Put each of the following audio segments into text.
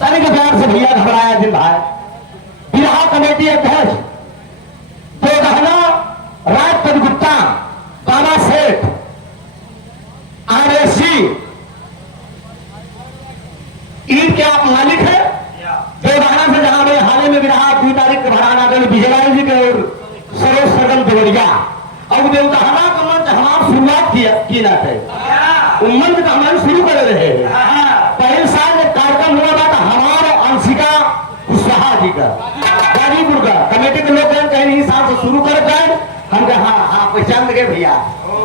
तनिक प्यार से भैया घबराया दिन भाई। बिरहा कमेटी अध्यक्ष देवगहना राज गुप्ता, बाबा सेठ, RSC ईद के आप मालिक है देवगहना से, जहां भाई हाल में बिरहा 2 तारीख को भराना गए विजयलाल जी के और सरोज सरगम देवरिया और देवगहना का मंच हमारा शुरुआत की ना थे मंच का हमारे शुरू कर रहे हैं। पहले साल एक कार्यक्रम हुआ था हमारे अंशिका कुशवाहा जी का गाजीपुर का, कमेटी के लोग कहीं नहीं साल से शुरू कर गए। हम कहा हाँ पहचान गए भैया,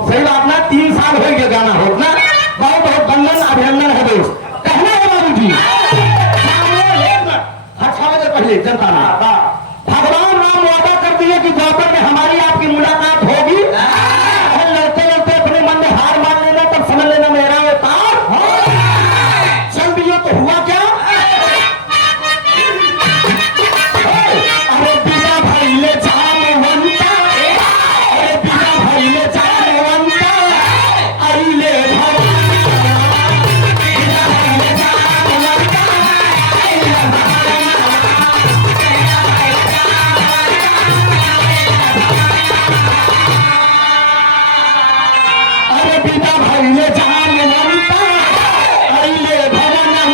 सही बात ना, 3 साल हो गया गाना हो ना, बहुत बहुत वंदन अभिनंदन है दोस्त। कहना है बाबू जी हर 6 बजे पहले जनता ने भगवान राम वादा कर दिए कि द्वापर में हमारी आपकी मुलाकात होगी। लड़ते लड़ते अपने मन में हार मान लेना तब समझ लेना मेरा अवतार चल दिया। तो हुआ क्या, अरे बिना भाई ले जामवंता, अरे बिना भाई ले जामवंता, अइले भगवान बिना भाई ले जामवंता, अरे बिना भाई ले जामवंता, अइले भगवान,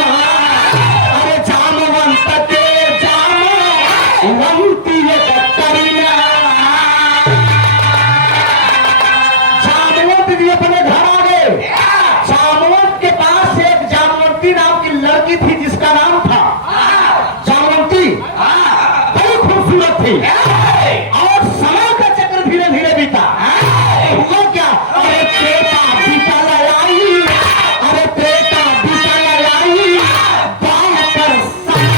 अरे जामवंत के जामवंती करिया। जामवंत जी अपने घर आ गए। जामवंत के पास एक जामवंती नाम की लड़की थी जिसका नाम था जामवंती, बड़ी खूबसूरत थी और समय का चक्र धीरे धीरे बीता। हुआ क्या, अरे त्रेता बीता आई, अरे त्रेता बीता आई, द्वापर समय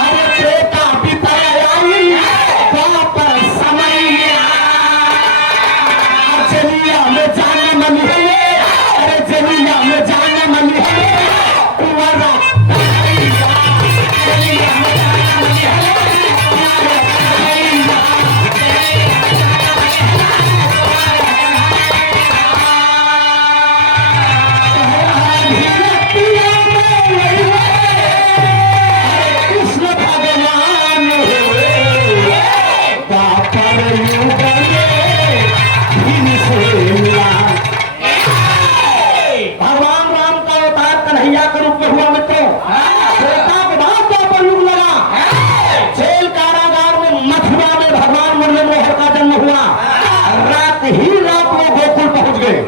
अरे त्रेता बीता आई, द्वापर समय जलिया में जाना मन है, अरे जलिया में जाना मन है, कुंवरा जलिया में जाना मन है, कृष्ण भगवान द्वापर युग में भीम से मिला। भगवान राम का अवतार कन्हैया के रूप में हुआ मित्रों। त्रेता के बाद द्वापर युग लगा। जेल कारागार में मथुरा में भगवान मुरलीधर का जन्म हुआ। रात ही रात वो गोकुल पहुंच गए।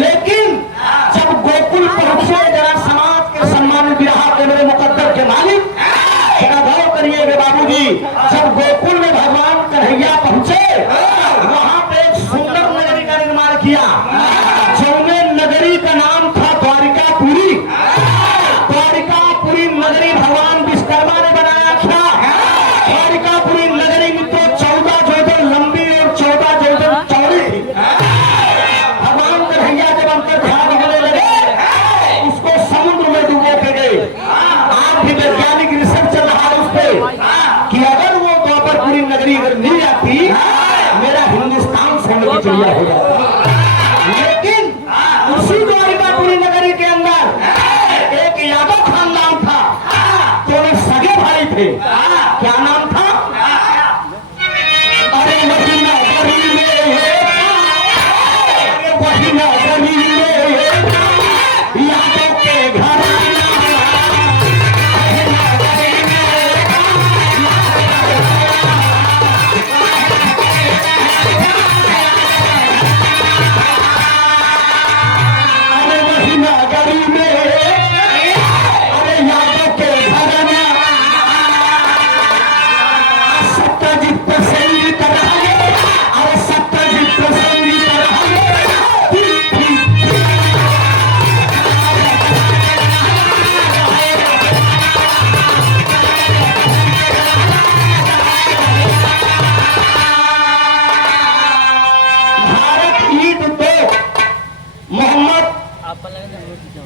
लेकिन जब गोकुल पहुंचे, जरा समाज के सम्मानित बिरहा के मेरे मुकद्दर के मालिक जरा गौर करिएगा बाबूजी, जब गोकुल में भगवान कन्हैया पहुंचे वहां पे एक सुंदर नगरी का निर्माण किया। जौने नगरी का नाम था द्वारिकापुरी। द्वारिकापुरी नगरी भगवान विश्वकर्मा ने बनाया था। द्वारिकापुरी नगरी में तो 14 जोजन लंबी और 14 जोजन चौड़ी थी। भगवान कन्हैया जब अंतर्ध्यान होने लगे उसको समुद्र में डुबो के गए। आज भी वैज्ञानिक रिसर्च चल रहा है उस पर कि अगर वो द्वापरपुरी नगरी अगर मिल जाती मेरा हिंदुस्तान सोने की चिड़िया हो जाता। लेकिन उसी द्वारिकापुरी नगरी के अंदर एक यादव खानदान था, दोनों सगे भाई थे। क्या नाम था, अरे वही नगरी में, अरे वही नगरी में यादव के घर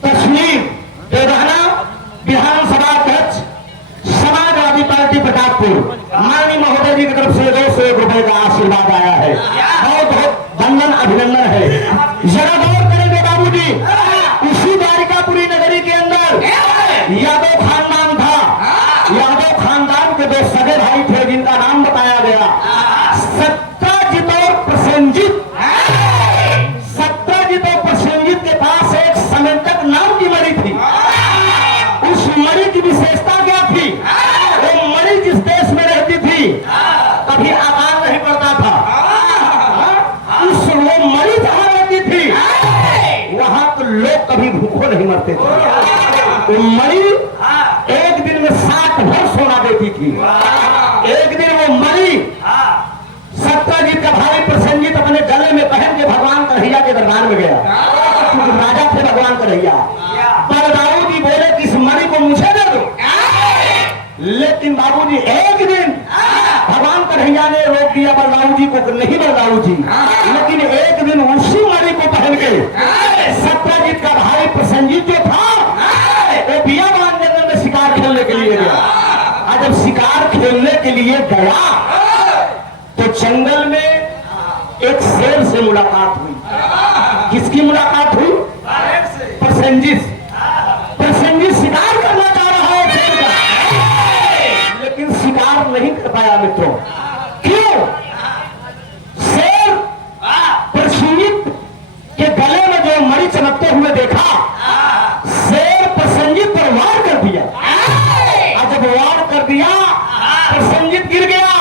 तस्वीर देवगहना विधानसभा अध्यक्ष समाजवादी पार्टी प्रतापपुर माननीय सत्यजित और प्रसेनजित। सत्यजित और प्रसेनजित के पास एक समंतक नाम की मणि थी। उस मणि की विशेषता क्या थी? वो मणि जिस देश में रहती थी कभी अकाल नहीं पड़ता था। उस वो मणि जहां रहती थी वहां तो लोग कभी भूखों नहीं मरते थे। वो मणि एक दिन में 60 भर सोना देती थी। एक दिन वो मणि सत्यजित का भाई प्रसेनजित अपने गले में पहन के भगवान कन्हैया के दरबार में गया, क्योंकि राजा थे भगवान कन्हैया। बलदाऊ जी बोले कि इस मणि को मुझे दे दो, लेकिन बाबूजी एक दिन भगवान कन्हैया ने रोक दिया बलदाऊ जी को, नहीं बलदाऊ जी। लेकिन एक दिन उसी मणि को पहन के सत्यजित का भाई प्रसेनजित जो था वो बियाबान जंगल में शिकार खेलने के लिए गया। और जब शिकार खेलने के लिए गया तो जंगल में एक शेर से मुलाकात हुई। किसकी मुलाकात हुई? प्रसेनजित। प्रसेनजित शिकार करना चाह रहा है शेर का, लेकिन शिकार नहीं कर पाया मित्रों। क्यों? शेर प्रसेनजित के गले में जो मणि चमकते हुए देखा, शेर प्रसेनजित पर वार कर दिया। और जब वार कर दिया प्रसेनजित गिर गया।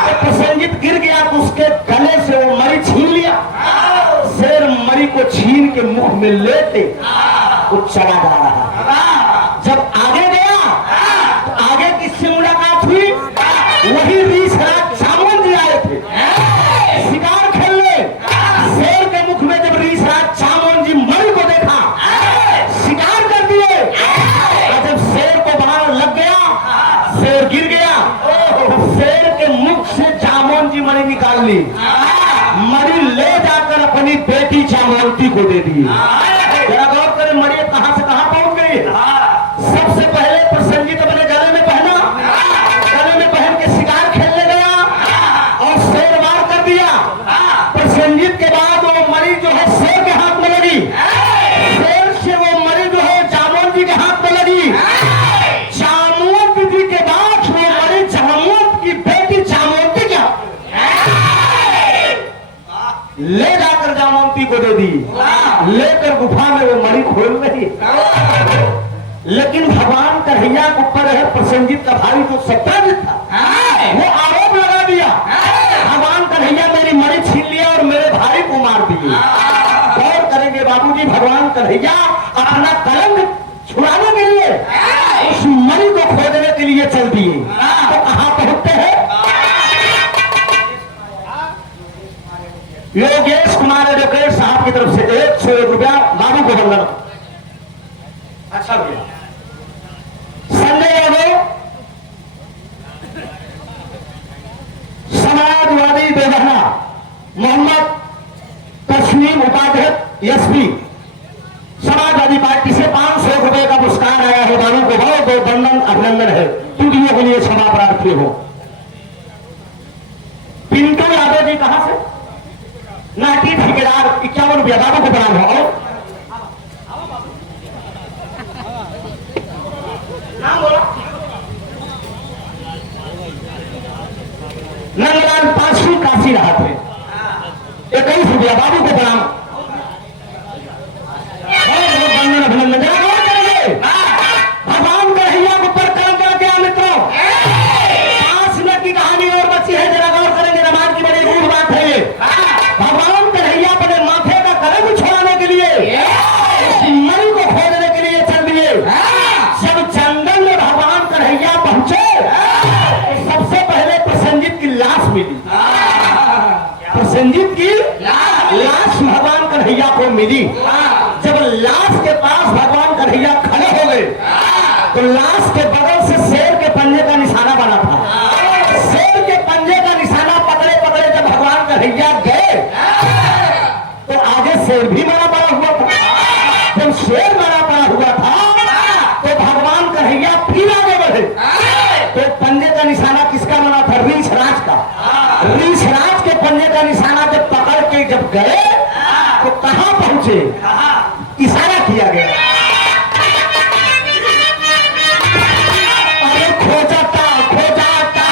जब प्रसेनजित गिर गया तो उसके गले से वो मणि छीन लिया। शेर मणि को छीन के मुख में लेते वो चला जा रहा। जब आगे गया तो आगे किससे मुलाकात हुई? वही रीछराज चामन जी आए थे शिकार खेलने। शेर के मुख में जब रीछराज चामन जी मणि को देखा, शिकार कर दिए। और जब शेर को बाहर लग गया, शेर गिर गया। शेर के मुख से चामन जी मणि निकाल ली। मणि ले जाकर अपनी बेटी चामवंती को दे दी। जरा गौर करें, मणि कहां से कहां पहुंच गई। सबसे पहले प्रसेनजित अपने गले में पहना, गले में पहन के शिकार खेलने गया और शेर वार कर दिया। प्रसेनजित के बाद वो मणि जो है शेर के हाथ में लगी। शेर से वो मणि जो है चामवंत जी के हाथ में लगी। चामवंत जी के बाद वो मणि चामवंत की बेटी चामवंती क्या ले जाकर जामवंती को दे दी। लेकर गुफा में वो मणि खोल रही। लेकिन भगवान कन्हैया के ऊपर है प्रसेनजित का भाई जो सत्यजित था, वो आरोप लगा दिया भगवान कन्हैया मेरी मणि छीन लिया और मेरे भाई को मार दिए। गौर करेंगे बाबूजी, भगवान कन्हैया अपना कलंक छुड़ाने के लिए उस मणि को खोजने के लिए चल दिए। तो कहां पहुंचते हैं? योगेश कुमार एडवोकेट साहब की तरफ से 101 रुपया बाबू को बंधन। अच्छा भैया संजय यादव समाजवादी बेगहना, मोहम्मद तस्लीम उपाध्यक्ष एसपी समाजवादी पार्टी से 500 रुपए का पुरस्कार आया है। बाबू को बहुत बहुत बंधन अभिनंदन है। त्रुटियों के लिए क्षमा प्रार्थी हो। पिंटू यादव जी कहां से? नाटी ठेकेदार 51 रुपया बाबू को प्रणाम हो। नाम बोला नंदलाल पांचवी काशी रहा थे 21 रुपया बाबू को प्रणाम। बंधन अभिनंदन। भगवान कन्हैया के ऊपर कर्म कर दिया मित्रों। 5 मिनट की कहानी और बची है, जरा गौर करेंगे। नमाज की बड़ी रूढ़ बात है ये। भगवान कन्हैया अपने माथे का कलंक छुड़ाने के लिए मणि को खोजने के लिए चल दिए। जब जंगल में भगवान कन्हैया पहुंचे तो सबसे पहले प्रसेनजित की लाश मिली। प्रसेनजित की लाश भगवान कन्हैया को मिली। जब लाश के पास भगवान कन्हैया खड़े हो गए तो लाश के बगल से शेर के पंजे का निशाना बना था। शेर के पंजे का निशाना पकड़े पकड़े जब भगवान कन्हैया गए तो आगे शेर भी मरा पड़ा हुआ था। जब शेर मरा पड़ा हुआ था तो भगवान कन्हैया फिर आगे बढ़े तो पंजे का निशाना किसका बना था? रीछराज का। रीछराज के पंजे का निशाना जब पकड़ के जब गए तो कहां पहुंचे? इशारा किया गया, अरे खोजाता खोजाता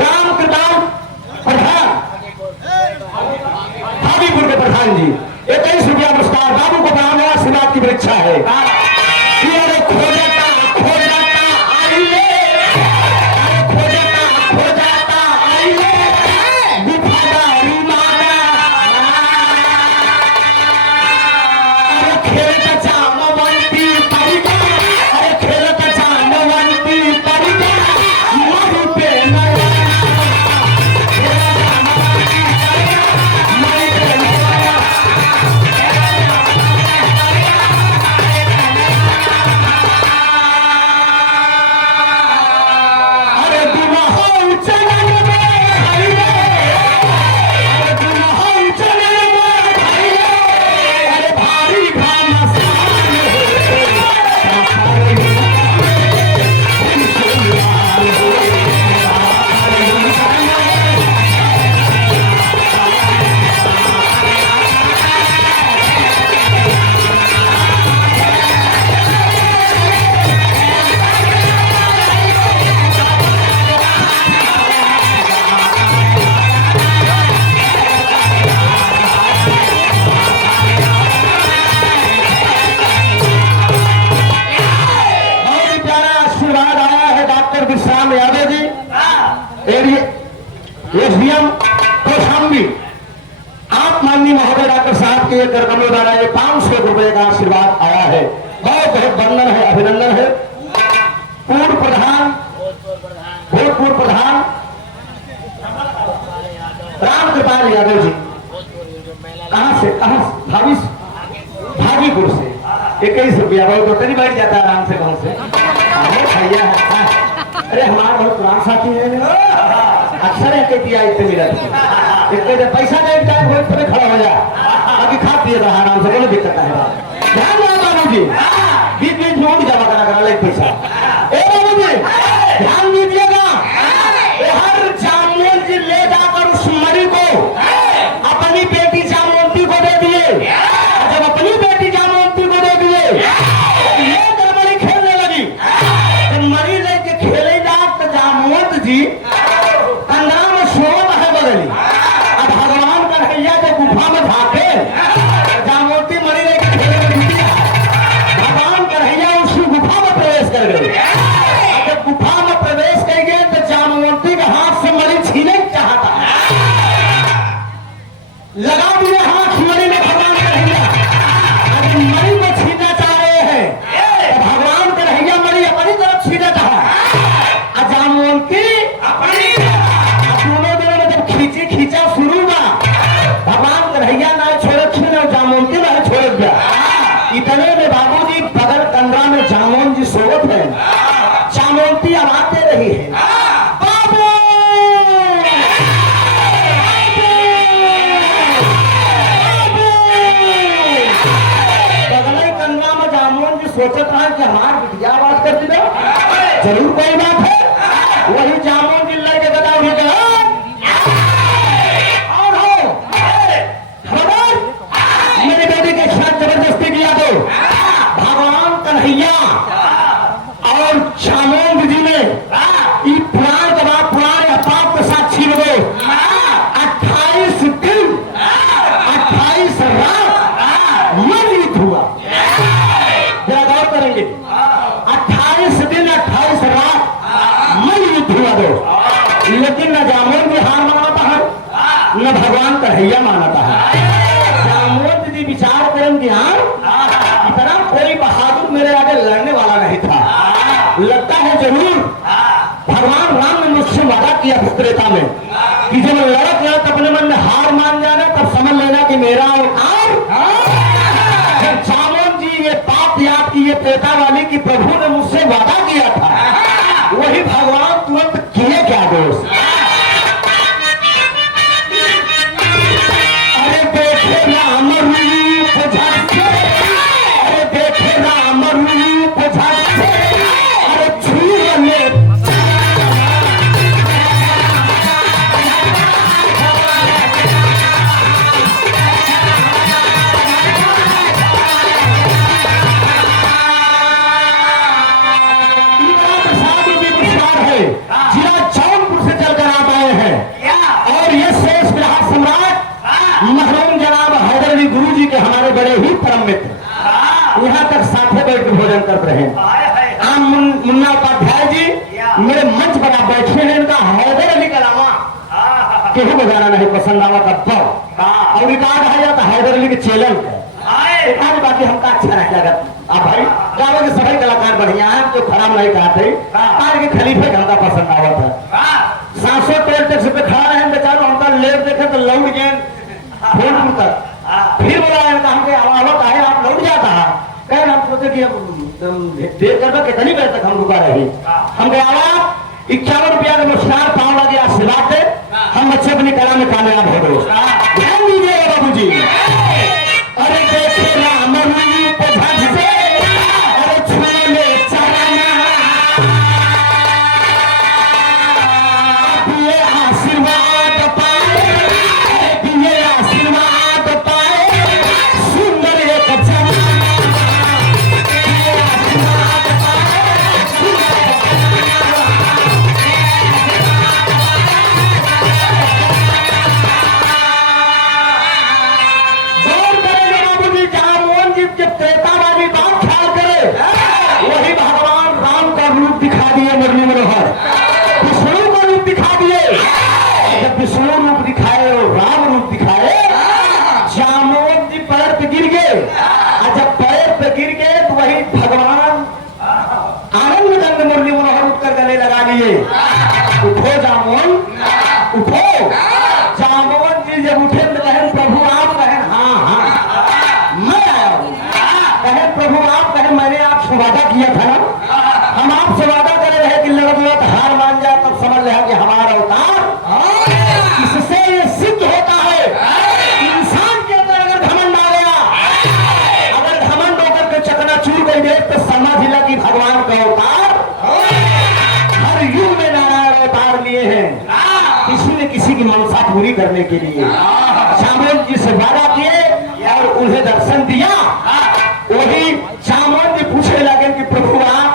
राम कृपाल प्रधान हाजीपुर के प्रधान जी 21 रुपया पुरस्कार। बाबू को प्रणाम है, आशीर्वाद की परीक्षा है। एसडीएम कौशाम्बी आप माननीय महोदय डॉक्टर साहब के करकमलों द्वारा ये 500 रुपए का आशीर्वाद आया है। बहुत बहुत वंदन है, अभिनंदन है। भूतपूर्व प्रधान राम कृपाल यादव जी कहाँ से भागीपुर से 21 रुपया। बहुत होते नहीं बैठ जाता आराम से गाँव से भैया है। अरे हमारा बहुत पुराना साथी है, अक्सर है दिया इतने मिला इतने पैसा नहीं टाइम हो तो खड़ा हो जा अभी खा पिए रहा आराम से, कोई दिक्कत है। ध्यान दो बाबू जी, बीच बीच में और जमा करा ले पैसा। ए बाबू जी ध्यान दीजिएगा, हर जामुन जी ले जाकर उस मरी को अपनी बेटी जामुनती को दे दिए। जब अपनी बेटी जामुनती को दे दिए ये गड़बड़ी खेलने लगी। मरी लेके खेले जा तो जामुन जी भगवान कन्हैया जो गुफा में भागे जामोती मरी रही खेले में जुटी है। भगवान कन्हैया उसी गुफा में प्रवेश कर गए। जब गुफा में प्रवेश कर गए तो जामोती के हाथ से मरी छीने चाहता लगा दिए हाथ मरी में भगवान कन्हैया। अगर मरी में छीनना चाह रहे हैं तो भगवान कन्हैया मरी अपनी तरफ छीना चाहा, जामोती अपनी खींचा शुरू ना भगवान कन्हैया ना छोड़े छीने जामुन की ना छोड़ दिया। इतने में बाबूजी बगल कमरा में जामुन जी सोवत है, जामुनती आवाज दे रही है बाबू बगल कमरा में जामुन जी सोचत रहा कि हमार बिटिया आवाज कर दिया जरूर कोई बात है। वही जामुन जी लड़के गदा उठ गया जबरदस्ती किया तो भगवान कन्हैया और जामुन जी ने पुराण के बाद पुराण पाप के साथ छीन गए। 28 दिन 28 रात युद्ध हुआ। जरा गौर करेंगे, 28 दिन 28 रात युद्ध हुआ दोस्त। लेकिन न जामुन जी हार मानता है न भगवान कन्हैया मानता है। विचार करें ध्यान, इतना कोई बहादुर मेरे आगे लड़ने वाला नहीं था। लगता है जरूर भगवान राम ने मुझसे वादा किया त्रेता में कि जब लड़त अपने मन में हार मान जाना तब समझ लेना कि मेरा अवतार। जब जामुन जी ये बात याद की ये त्रेता वाली कि प्रभु ने मुझसे वादा किया था, वही भगवान तुरंत किए क्या दोस्त। अरे देखे राम भोजन कर रहे हैं। आम मुन्ना उपाध्याय जी मेरे मंच पर आप बैठे हैं, इनका हैदर अली का अलावा केहू बजाना नहीं पसंद आवा तब और रिकॉर्ड है या तो हैदर अली के चैनल पर बाकी हमका अच्छा नहीं लगा। आप भाई गाँव के सभी कलाकार बढ़िया है, तो खराब नहीं कहते। आज के खलीफे का हमका पसंद आवत है। 700 टोल टैक्स पे खड़ा रहे बेचारो, हमका लेट देखे तो लौट गए फिर बोला हमके आवत है आप लौट जाता है। कह हम सोचे कि देर करवा कितनी देर तक हम रुका रहे। हम गया 51 रुपया का मुस्कान पाँव लगे आशीर्वाद दे, हम बच्चे अपनी कला में कामयाब हो गए। ध्यान दीजिएगा बाबू जी। अरे देखे राम रूप झट से, अरे छूले चरना, दिए आशीर्वाद पाए, दिए आशीर्वाद पाए, सुंदर एक जमाना, दिए आशीर्वाद पाए, गौर करेंगे बाबू जी। जहां मोहन जी के त्रेता वाली बात ख्याल करे, वही भगवान राम का रूप दिखा दिए मुरली मनोहर, विष्णु का रूप दिखा दिए। जब विष्णु रूप दिखाए और राम रूप दिखाए, जामोद जी पैर पे गिर गए, और जब पैर पे गिर गए तो वही भगवान आनंद गंग मुरली मनोहर उठकर गले लगा लिए। उठो जामोन, उठो। जामोन जी जब उठे तो कहें प्रभु आप, कहें हाँ हाँ मैं आया हूँ। कहें प्रभु आप, कहें मैंने आपसे वादा किया था ना, हम आपसे वादा करे रहे कि लड़त हार मान जाए तब समझ रहे कि हमारा अवतार। इससे ये सिद्ध होता है इंसान के अंदर अगर घमंड आ गया, अगर घमंड होकर के चकनाचूर कर दे तो समझ ला कि भगवान का अवतार हर युग में नारायण अवतार लिए हैं, किसी न किसी की मनसा पूरी करने के लिए। जामोन जी से वादा किए और उन्हें दर्शन दिया। वही जामोन जी पूछने लगे कि प्रभु आप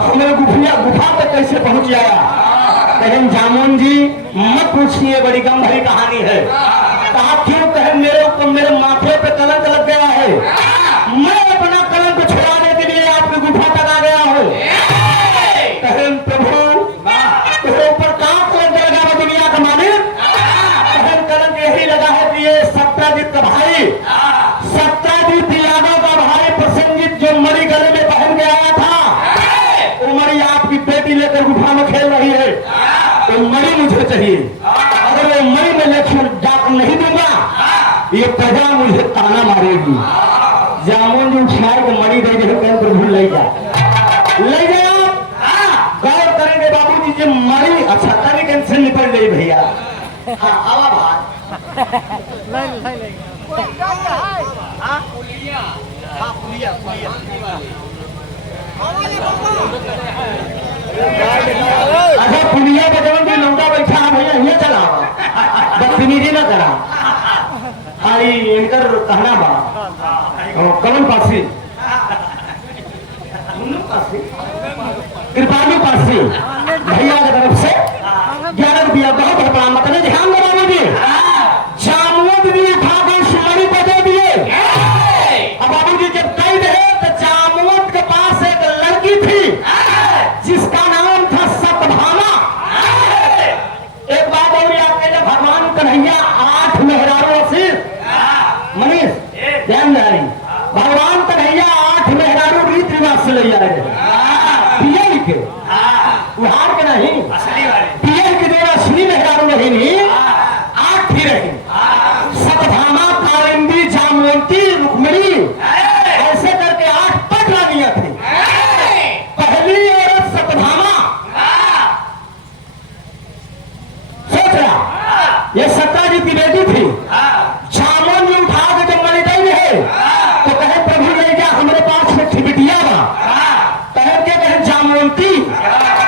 हमें गुफा पे कैसे पहुंच जाया। कहें जामोन जी मत पूछिए, बड़ी गंभीर कहानी है। कहा क्यों? कहे मेरे ऊपर मेरे माथे पे कलंक लग गया है, मैं अपना कलंक छुड़ाने के लिए आपकी गुफा तक आ गया हूँ। कहें प्रभु तेरे ऊपर कहाँ कलंक लगा है दुनिया का मालिक? कहें कलंक यही लगा है कि ये सत्यजीत का भाई, सत्यजीत यादव का भाई प्रसन्नजीत जो मरी गले में पहन के आया था, वो मरी आपकी बेटी लेकर गुफा में खेल रही है। वो मरी मुझे चाहिए, अगर वो मरी में लेकर जाकर नहीं दूंगा ये प्रजा मुझे ताना मारेगी। जामुन जी उठाए तो मरी दे दे, प्रभु ले जा, ले जाओ। गौर करेंगे बाबू जी जो मरी अच्छा तरीके से निपट गई भैया। हाँ आवा भाई अच्छा पुलिया बजवन भी लौटा बैठा है भैया, ये चला बदतमीजी ना करा। हाँ इनकर कहना बा कमल पासी कृपालु पासी भैया की तरफ से 11 रुपया बहुत बड़ा मतलब ध्यान दो बाबू जी। जामुन जी उठा के सुमरी को दे दिए। अब बाबू जी जब कई रहे तो जामुन के पास एक लड़की थी जिसका नाम था सतभामा। एक बात और याद करिए, भगवान कन्हैया 8 मेहरारू से मनीष ध्यान रही, भगवान कन्हैया 8 मेहरारू रीत रिवाज से ले जा रहे पियर के उहार के नहीं, पियर के देवा श्री मेहरारू नहीं 8 ही रही। सतभामा, कालिंदी, जामवंती, रुक्मिणी ऐसे करके 8 पट रानियां थी। पहली औरत सतभामा सोच रहा ये सत्ताजीत की बेटी थी। जामुन जी उठा के जब मरी गई है तो कहे प्रभु ले जा, हमारे पास में बिटिया बा। कहे जामवंती,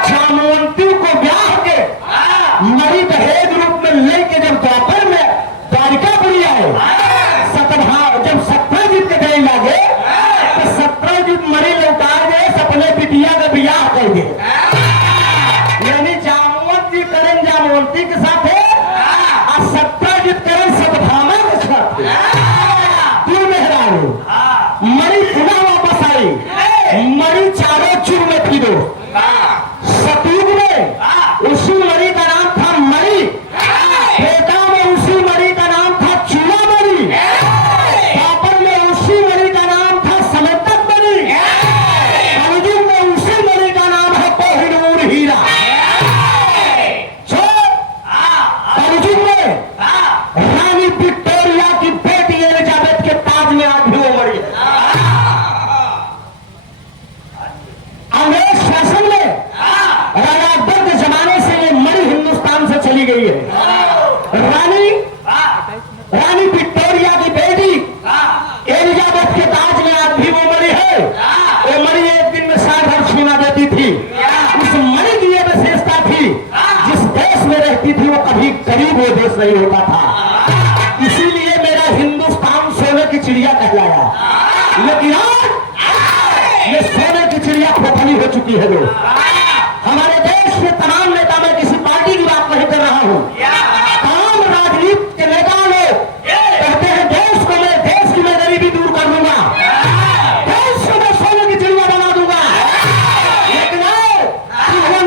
जामवंती को ब्याह के मरी दहेज रूप में लेके जब द्वापर में द्वारिकापुरी आए, जब सत्यजीत के गए लागे तो सत्यजीत मरी लौटा गए, सपने बिटिया का ब्याह कर गए। यानी जामवंत जी करें जामवंती के साथ है और सत्यजीत करें सतभामा के साथ। तू मेहरारू मरी पुनः वापस आई, चली गई है। रानी रानी विक्टोरिया की बेटी एलिजाबेथ के ताज में आज भी वो मणि है। वो मणि एक दिन में 60 भर छीना देती थी। उस मणि की ये विशेषता थी, जिस देश में रहती थी वो कभी गरीब वो देश नहीं होता था। इसीलिए मेरा हिंदुस्तान सोने की चिड़िया कहलाया। लेकिन आज ये सोने की चिड़िया खोखली हो चुकी है। लोग हमारे देश के तमाम नेता, मैं किसी पार्टी की बात नहीं कर रहा हूं, तमाम राजनीति के नेता लोग कहते हैं देश को मैं, देश की मैं गरीबी दूर कर दूंगा, देश को मैं सोने की चिड़िया बना दूंगा। लेकिन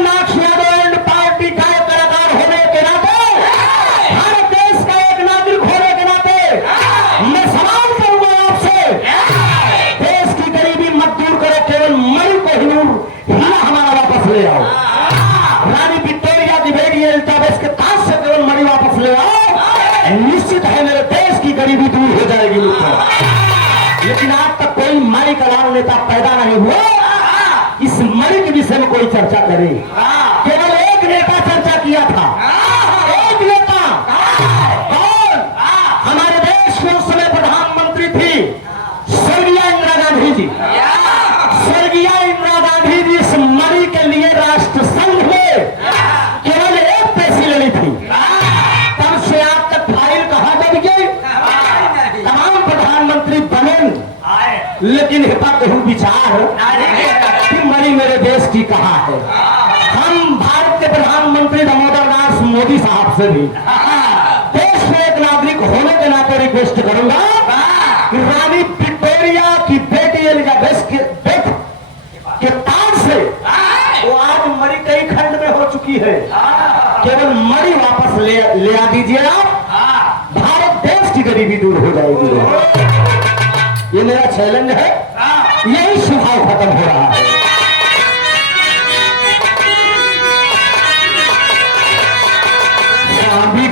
नाथ यादव एंड पार्टी का एक कलाकार होने के नाते, भारत देश का एक नागरिक होने के नाते मैं सवाल करूंगा आपसे, देश की गरीबी मत दूर करो, केवल मणि को हीरा हमारा वापस ले आओ। रानी विक्टोरिया की बेटी एलिजाबेथ के ताज से केवल मणि वापस ले आओ, निश्चित है मेरे देश की गरीबी दूर हो जाएगी मित्रों। लेकिन आज तक कोई मणि का लाल नेता पैदा नहीं हुआ इस मणि के विषय में कोई चर्चा करे। केवल एक नेता चर्चा किया था, एक नेता। कौन? हमारे देश में उस समय प्रधानमंत्री थी स्वर्गीय इंदिरा गांधी जी। स्वर्गीय इंदिरा गांधी जी इस मणि के लिए राष्ट्र संघ में केवल एक पैसी लेनी थी। तब से आज तक फाइल कहां जब गई, तमाम प्रधानमंत्री बने, लेकिन कहूं विचार कि मणि मेरे देश की कहां है। हम भारत के प्रधानमंत्री दामोदर दास मोदी साहब से भी देश में एक नागरिक होने के नाते रिक्वेस्ट करूंगा कि रानी विक्टोरिया की बेटी एलिजाबेथ के ताज से वो आज मणि कई खंड में हो चुकी है, केवल मणि वापस ले आ दीजिए आप, भारत देश की गरीबी दूर हो जाएगी। ये मेरा चैलेंज है, यही स्वभाव खत्म हो रहा है। सांबी